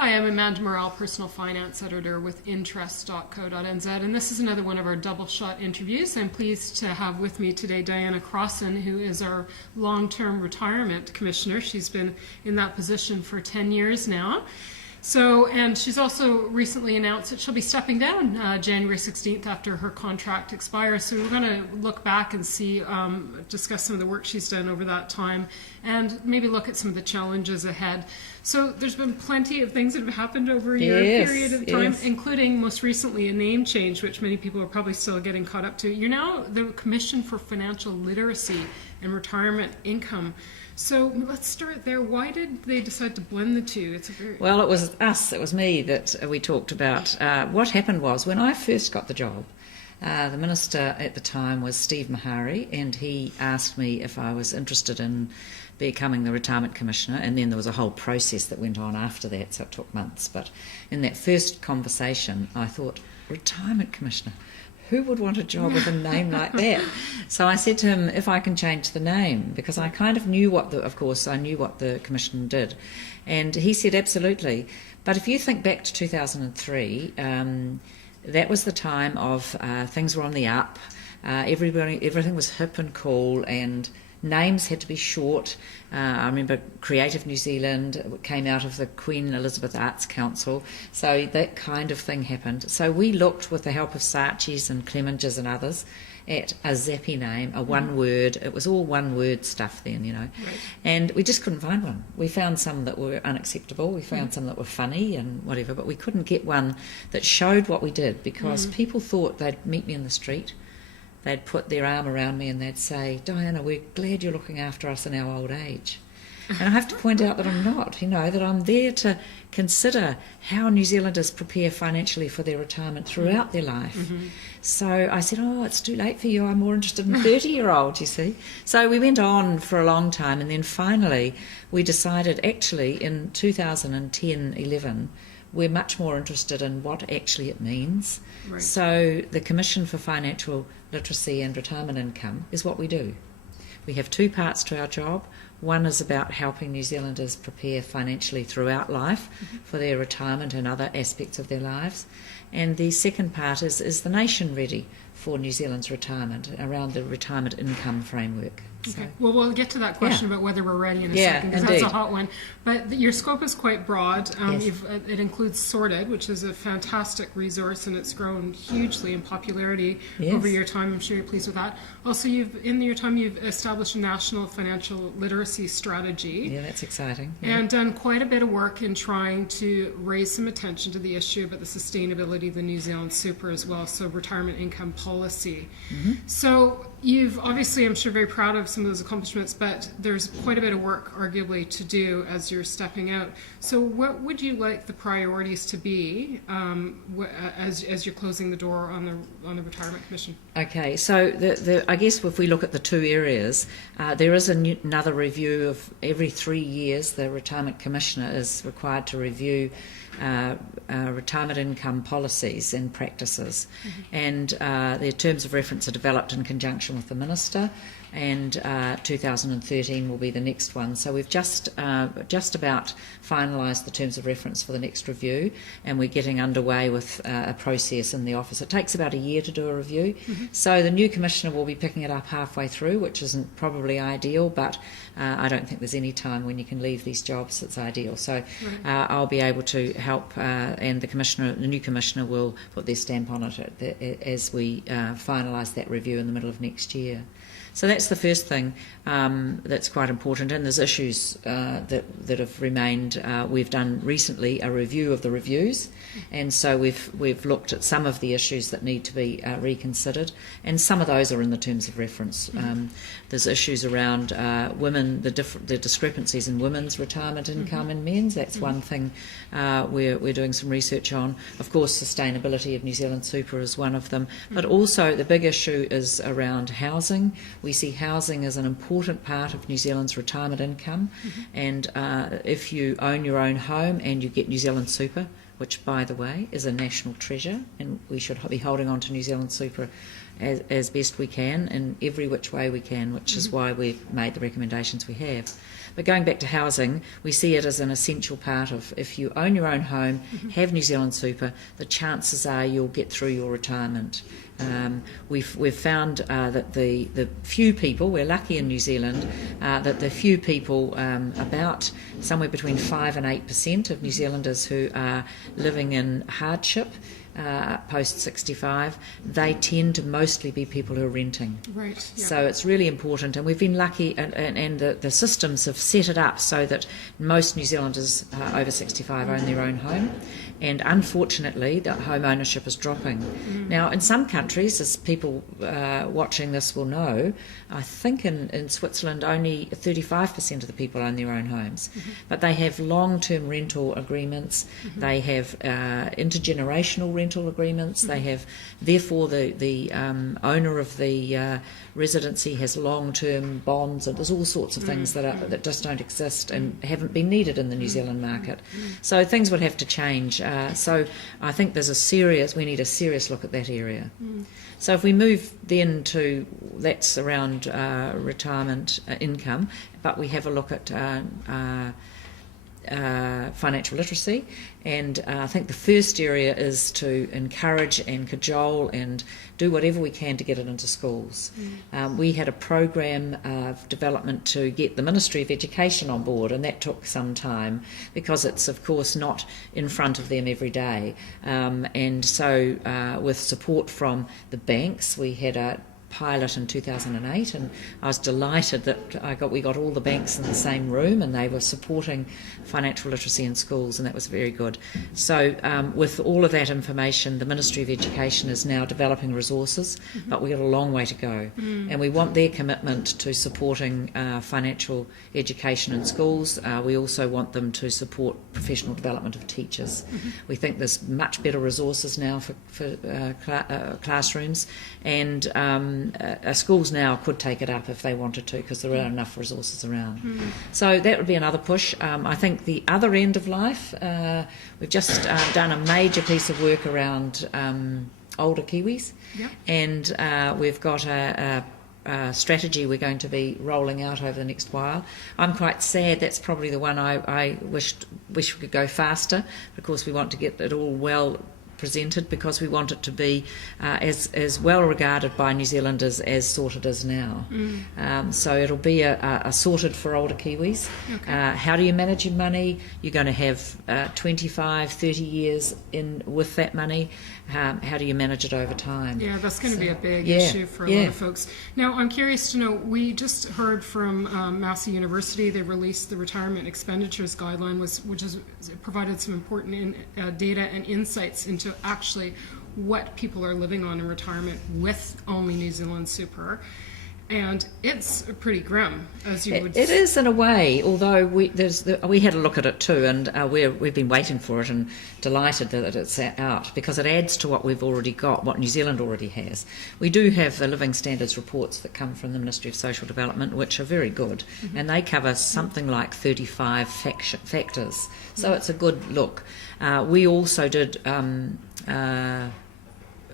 Hi, I'm Amanda Morrall, Personal Finance Editor with Interest.co.nz, and this is another one of our double shot interviews. I'm pleased to have with me today Diana Crossan, who is our long-term retirement commissioner. She's been in that position for 10 years now. And she's also recently announced that she'll be stepping down January 16th after her contract expires. So we're going to look back and see, discuss some of the work she's done over that time, and maybe look at some of the challenges ahead. So there's been plenty of things that have happened over your period of time, including most recently a name change, which many people are probably still getting caught up to. You're now the Commission for Financial Literacy and Retirement Income. So let's start there. Why did they decide to blend the two? Well, it was us, it was me that we talked about. What happened was, when I first got the job, the minister at the time was Steve Mahari, and he asked me if I was interested in becoming the Retirement Commissioner, and then there was a whole process that went on after that, so it took months. But in that first conversation, I thought, Retirement Commissioner? Who would want a job with a name like that? So I said to him, if I can change the name, because I kind of knew I knew what the Commission did. And he said, absolutely. But if you think back to 2003, that was the time of things were on the up. Everything was hip and cool, and names had to be short. I remember Creative New Zealand came out of the Queen Elizabeth Arts Council, so that kind of thing happened. So we looked, with the help of Saatchi's and Clemenges and others, at a zappy name, a one word. It was all one word stuff then, Right. And we just couldn't find one. We found some that were unacceptable, we found some that were funny and whatever, but we couldn't get one that showed what we did, because people thought they'd meet me in the street, they'd put their arm around me and they'd say, Diana, we're glad you're looking after us in our old age. And I have to point out that I'm not, that I'm there to consider how New Zealanders prepare financially for their retirement throughout their life. So I said, it's too late for you, I'm more interested in 30-year-olds, you see. So we went on for a long time, and then finally we decided, actually in 2010-11, we're much more interested in what actually it means. Right. So the Commission for Financial Literacy and Retirement Income is what we do. We have two parts to our job. One is about helping New Zealanders prepare financially throughout life for their retirement and other aspects of their lives. And the second part is the nation ready for New Zealand's retirement, around the retirement income framework. Okay. So, well, we'll get to that question about whether we're ready in a second, because that's a hot one. But your scope is quite broad. It includes Sorted, which is a fantastic resource, and it's grown hugely in popularity over your time. I'm sure you're pleased with that. Also, in your time, you've established a national financial literacy strategy. Yeah, that's exciting. And done quite a bit of work in trying to raise some attention to the issue about the sustainability of the New Zealand super as well, so retirement income policy. So you've obviously, I'm sure, very proud of some of those accomplishments, but there's quite a bit of work, arguably, to do as you're stepping out. So what would you like the priorities to be as you're closing the door on the Retirement Commission? Okay, so I guess if we look at the two areas, there is another review of every 3 years. The Retirement Commissioner is required to review retirement income policies and practices, and their terms of reference are developed in conjunction with the Minister, and 2013 will be the next one. So we've just about finalised the terms of reference for the next review, and we're getting underway with a process in the office. It takes about a year to do a review, so the new Commissioner will be picking it up halfway through, which isn't probably ideal, but I don't think there's any time when you can leave these jobs that's ideal. So I'll be able to help, and the new Commissioner will put their stamp on it as we finalise that review in the middle of next year. So that's the first thing that's quite important, and there's issues that have remained. We've done recently a review of the reviews, and so we've looked at some of the issues that need to be reconsidered, and some of those are in the terms of reference. There's issues around women, the discrepancies in women's retirement income and men's. That's one thing we're doing some research on. Of course, sustainability of New Zealand super is one of them, but also the big issue is around housing. We see housing as an important part of New Zealand's retirement income, and if you own your own home and you get New Zealand super, which, by the way, is a national treasure, and we should be holding on to New Zealand super as best we can in every which way we can, which is why we've made the recommendations we have. But going back to housing, we see it as an essential part of, if you own your own home, have New Zealand Super, the chances are you'll get through your retirement. We've found that the few people, we're lucky in New Zealand, that the few people, about somewhere between 5 and 8% of New Zealanders who are living in hardship, post 65, they tend to mostly be people who are renting. Right. Yeah. So it's really important, and we've been lucky, and the systems have set it up so that most New Zealanders over 65 own their own home, and unfortunately the home ownership is dropping. Now in some countries, as people watching this will know, I think in Switzerland only 35% of the people own their own homes, but they have long-term rental agreements, they have intergenerational rental agreements, they have, therefore the owner of the residency has long-term bonds, and there's all sorts of things that just don't exist and haven't been needed in the New Zealand market. So things would have to change. So I think we need a serious look at that area. So if we move then to, that's around retirement income, but we have a look at financial literacy, and I think the first area is to encourage and cajole and do whatever we can to get it into schools. We had a program of development to get the Ministry of Education on board, and that took some time because it's of course not in front of them every day, and so with support from the banks, we had a pilot in 2008, and I was delighted that we got all the banks in the same room, and they were supporting financial literacy in schools, and that was very good. So with all of that information, the Ministry of Education is now developing resources, but we've got a long way to go, and we want their commitment to supporting financial education in schools. We also want them to support professional development of teachers. We think there's much better resources now for classrooms, and schools now could take it up if they wanted to, because there are enough resources around. So that would be another push. I think the other end of life, we've just done a major piece of work around older Kiwis, and we've got a strategy we're going to be rolling out over the next while. I'm quite sad that's probably the one I wish we could go faster. Of course, we want to get it all well presented, because we want it to be as well regarded by New Zealanders as sorted is now. So it'll be a sorted for older Kiwis. How do you manage your money? You're going to have 25, 30 years in with that money. How do you manage it over time? Yeah, that's going to be a big issue for a lot of folks. Now, I'm curious to know, we just heard from Massey University. They released the Retirement Expenditures Guideline, which has provided some important data and insights into actually what people are living on in retirement with only New Zealand Super. And it's pretty grim, as you would say. It is in a way, although we had a look at it too, and we've been waiting for it and delighted that it's out, because it adds to what we've already got, what New Zealand already has. We do have the living standards reports that come from the Ministry of Social Development, which are very good, and they cover something like 35 factors, so it's a good look. We also did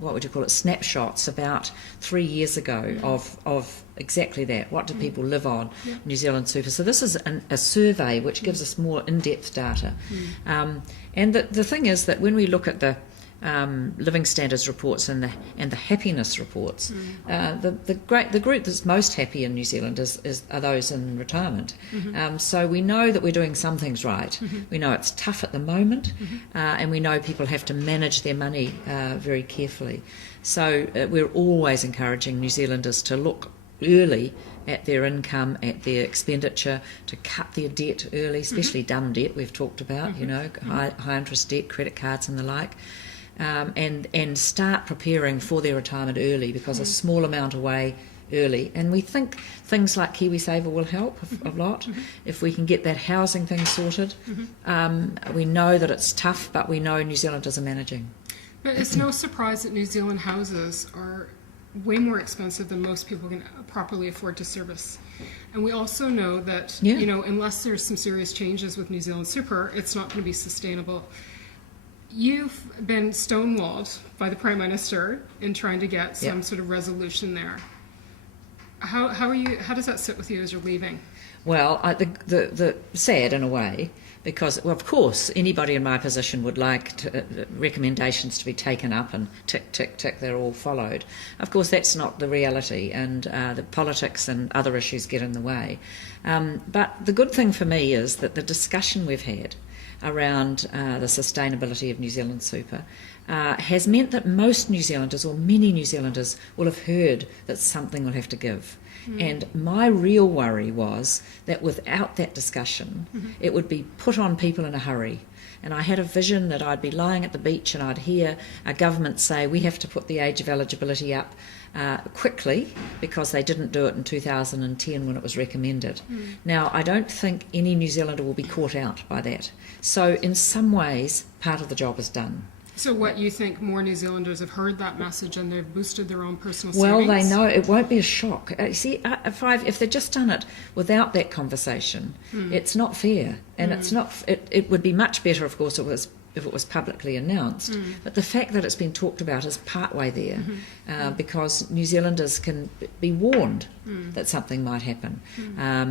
what would you call it, snapshots about 3 years ago of exactly that. What do people live on? New Zealand Super. So this is a survey which gives us more in-depth data. And the thing is that when we look at the living standards reports and the happiness reports, the group that's most happy in New Zealand are those in retirement. So we know that we're doing some things right. We know it's tough at the moment, and we know people have to manage their money very carefully. So we're always encouraging New Zealanders to look early at their income, at their expenditure, to cut their debt early, especially dumb debt we've talked about, high interest debt, credit cards and the like. And start preparing for their retirement early, because a small amount away early. And we think things like KiwiSaver will help a lot. If we can get that housing thing sorted, we know that it's tough, but we know New Zealanders are managing. But it's no surprise that New Zealand houses are way more expensive than most people can properly afford to service. And we also know that, unless there's some serious changes with New Zealand Super, it's not going to be sustainable. You've been stonewalled by the Prime Minister in trying to get some sort of resolution there. How does that sit with you as you're leaving? Well, the sad in a way, because, well, of course, anybody in my position would like recommendations to be taken up and tick, tick, tick, they're all followed. Of course, that's not the reality, and the politics and other issues get in the way. But the good thing for me is that the discussion we've had around the sustainability of New Zealand super has meant that most New Zealanders, or many New Zealanders, will have heard that something will have to give. And my real worry was that without that discussion, it would be put on people in a hurry. And I had a vision that I'd be lying at the beach and I'd hear a government say, we have to put the age of eligibility up quickly, because they didn't do it in 2010 when it was recommended. Now, I don't think any New Zealander will be caught out by that. So in some ways, part of the job is done. So what, you think more New Zealanders have heard that message and they've boosted their own personal Well, savings? they know it won't be a shock. See, if they'd just done it without that conversation, it's not fair. And it's not. It would be much better, of course, if it was publicly announced. But the fact that it's been talked about is partway there, because New Zealanders can be warned that something might happen.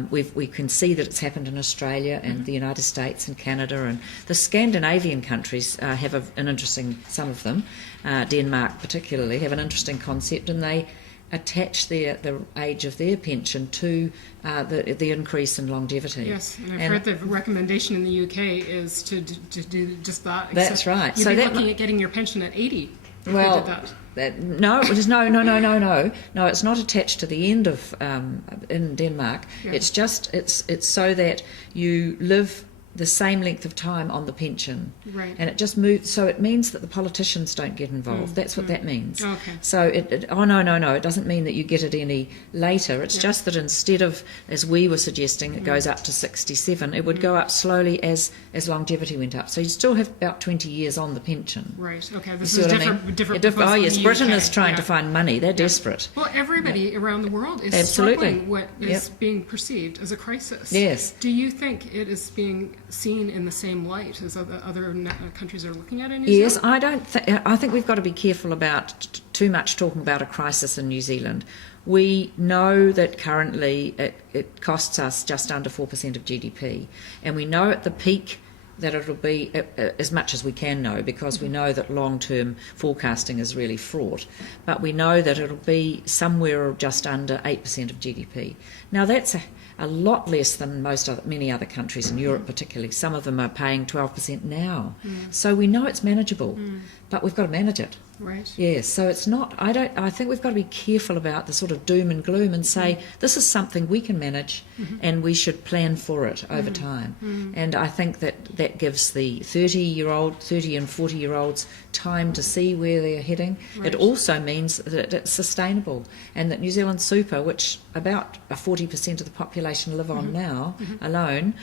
We can see that it's happened in Australia and the United States and Canada, and the Scandinavian countries have an interesting, some of them, Denmark particularly, have an interesting concept, and they attach the age of their pension to the increase in longevity. Yes, and I've heard the recommendation in the UK is to do just that. That's right. You'd So be that looking at getting your pension at 80 if well, they did that. No, it is no. It's not attached to the end of in Denmark. Yeah. It's just it's so that you live the same length of time on the pension, Right. and it just moves. So it means that the politicians don't get involved. That's what that means. Okay. So no, it doesn't mean that you get it any later. It's just that instead of, as we were suggesting, it goes up to 67, it would go up slowly as longevity went up. So you still have about 20 years on the pension. Right. Okay. You This see is what I mean? different. Oh proposal in yes, the Britain UK. is trying to find money. They're desperate. Well, everybody around the world is Absolutely. struggling what is being perceived as a crisis. Yes. Do you think it is being seen in the same light as other countries are looking at it in New Yes, Zealand? I think we've got to be careful about too much talking about a crisis in New Zealand. We know that currently it costs us just under 4% of GDP, and we know at the peak that it'll be as much as we can know, because we know that long-term forecasting is really fraught, but we know that it'll be somewhere just under 8% of GDP. Now that's a lot less than many other countries in Europe particularly. Some of them are paying 12% now. So we know it's manageable, but we've got to manage it. Right. Yes, so it's not, I think we've got to be careful about the sort of doom and gloom and say, this is something we can manage and we should plan for it over time. And I think that gives the 30 and 40-year-olds time to see where they're heading. Right. It also means that it's sustainable, and that New Zealand super, which about 40% of the population live on now alone,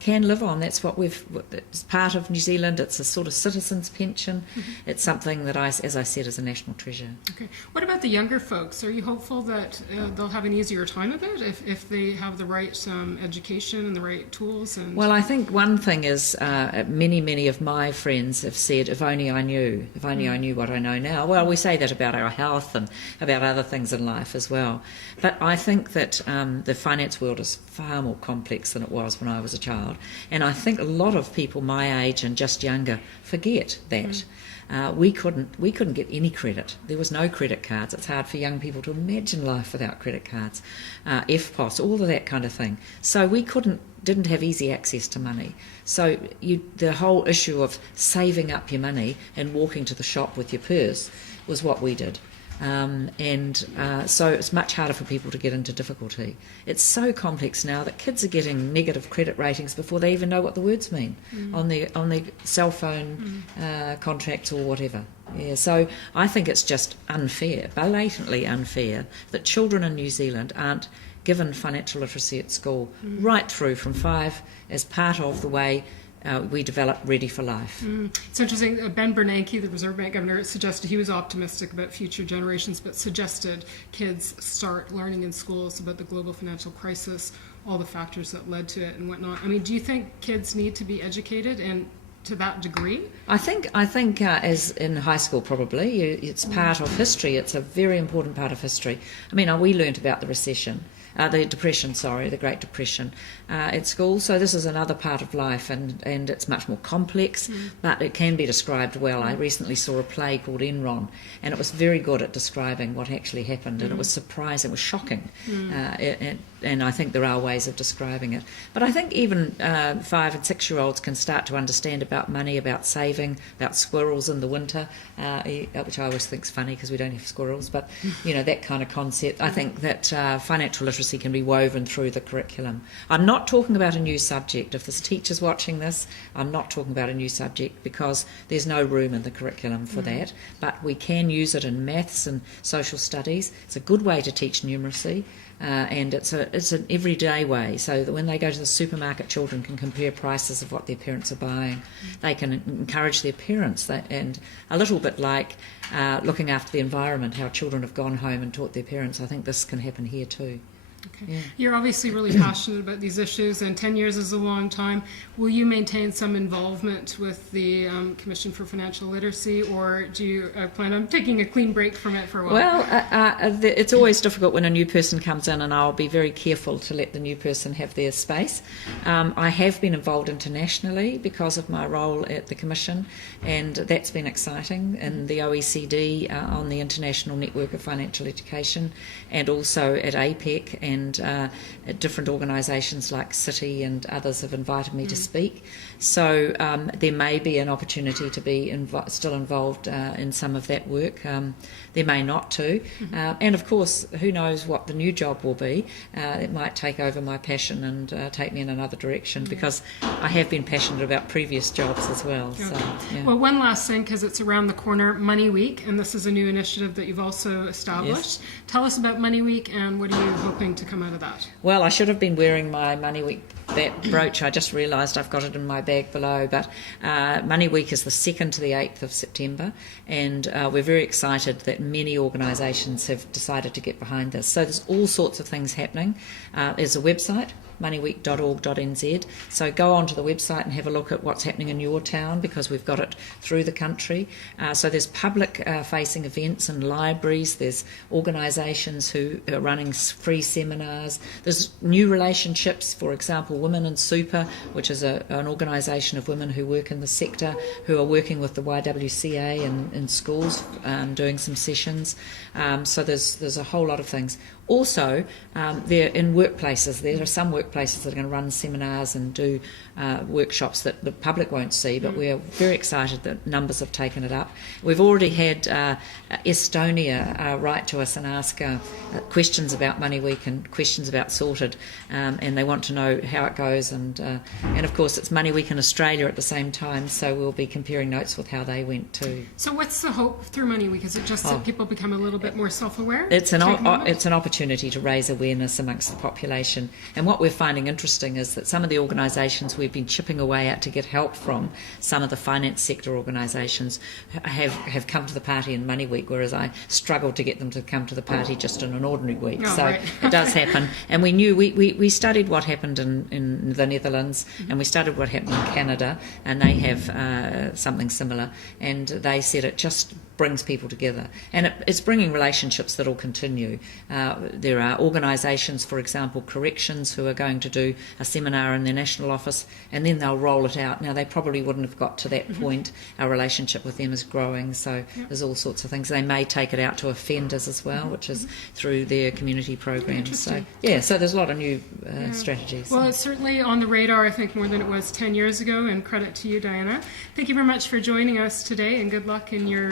can live on. That's what it's part of New Zealand. It's a sort of citizen's pension. It's something that as I said, is a national treasure. Okay. What about the younger folks? Are you hopeful that they'll have an easier time of it if they have the right education and the right tools? Well, I think one thing is many of my friends have said, if only I knew what I know now. Well, we say that about our health and about other things in life as well. But I think that the finance world is far more complex than it was when I was a child. And I think a lot of people my age and just younger forget that. We couldn't get any credit. There was no credit cards. It's hard for young people to imagine life without credit cards, FPOS, all of that kind of thing. So we didn't have easy access to money. So the whole issue of saving up your money and walking to the shop with your purse was what we did. So it's much harder for people to get into difficulty. It's so complex now that kids are getting negative credit ratings before they even know what the words mean on their cell phone contracts or whatever. Yeah, so I think it's just unfair, blatantly unfair, that children in New Zealand aren't given financial literacy at school right through from 5 as part of the way we develop Ready for Life. It's interesting. Ben Bernanke, the Reserve Bank governor, suggested he was optimistic about future generations, but suggested kids start learning in schools about the global financial crisis, all the factors that led to it and whatnot. I mean, do you think kids need to be educated and to that degree? I think as in high school probably, it's part of history. It's a very important part of history. I mean, we learnt about the recession. the Depression, sorry, the Great Depression at school. So this is another part of life, and it's much more complex, but it can be described well. I recently saw a play called Enron, and it was very good at describing what actually happened, and it was surprising, it was shocking, and I think there are ways of describing it. But I think even 5 and 6 year olds can start to understand about money, about saving, about squirrels in the winter, which I always think is funny because we don't have squirrels, but that kind of concept. I think that financial literacy can be woven through the curriculum. I'm not talking about a new subject. If there's teachers watching this, I'm not talking about a new subject because there's no room in the curriculum for that, but we can use it in maths and social studies. It's a good way to teach numeracy. And it's an everyday way, so that when they go to the supermarket, children can compare prices of what their parents are buying. They can encourage their parents, and a little bit like looking after the environment, how children have gone home and taught their parents. I think this can happen here too. Okay. Yeah. You're obviously really passionate about these issues, and 10 years is a long time. Will you maintain some involvement with the Commission for Financial Literacy, or do you plan on taking a clean break from it for a while? Well, it's always difficult when a new person comes in, and I'll be very careful to let the new person have their space. I have been involved internationally because of my role at the Commission, and that's been exciting in the OECD on the International Network of Financial Education, and also at APEC, and different organisations like City and others have invited me to speak. So there may be an opportunity to be still involved in some of that work. There may not too. And of course, who knows what the new job will be. It might take over my passion and take me in another direction, because I have been passionate about previous jobs as well. Okay. So, yeah. Well, one last thing, because it's around the corner, Money Week, and this is a new initiative that you've also established. Yes. Tell us about Money Week, and what are you hoping to come out of that? Well, I should have been wearing my Money Week brooch. I just realised I've got it in my bag below. But Money Week is the 2nd to the 8th of September, and we're very excited that many organisations have decided to get behind this. So there's all sorts of things happening. There's a website, moneyweek.org.nz. So go onto the website and have a look at what's happening in your town, because we've got it through the country. So there's public facing events in libraries, there's organisations who are running free seminars, there's new relationships, for example Women in Super, which is an organisation of women who work in the sector, who are working with the YWCA in schools, doing some sessions. So there's a whole lot of things. Also, they're in workplaces. There are some workplaces that are going to run seminars and do workshops that the public won't see, but we're very excited that numbers have taken it up. We've already had Estonia write to us and ask questions about Money Week and questions about Sorted, and they want to know how it goes. And of course, it's Money Week in Australia at the same time, so we'll be comparing notes with how they went too. So what's the hope through Money Week? Is it just that people become a little bit more self-aware? It's an opportunity to raise awareness amongst the population. And what we're finding interesting is that some of the organisations we've been chipping away at to get help from, some of the finance sector organisations, have come to the party in Money Week, whereas I struggled to get them to come to the party just in an ordinary week. It does happen. And we knew, we studied what happened in the Netherlands, and we studied what happened in Canada, and they have something similar, and they said it just brings people together, and it's bringing relationships that will continue. There are organisations, for example Corrections, who are going to do a seminar in their national office, and then they'll roll it out. Now they probably wouldn't have got to that point. Our relationship with them is growing, so there's all sorts of things. They may take it out to offenders as well, which is through their community programs. So there's a lot of new strategies. Well, it's certainly on the radar, I think, more than it was 10 years ago, and credit to you, Diana. Thank you very much for joining us today, and good luck in your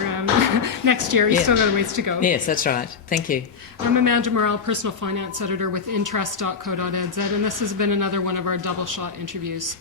next year. You've still got a ways to go. Yes, that's right. Thank you. I'm Amanda Morrall, Personal Finance Editor with Interest.co.nz, and this has been another one of our Double Shot interviews.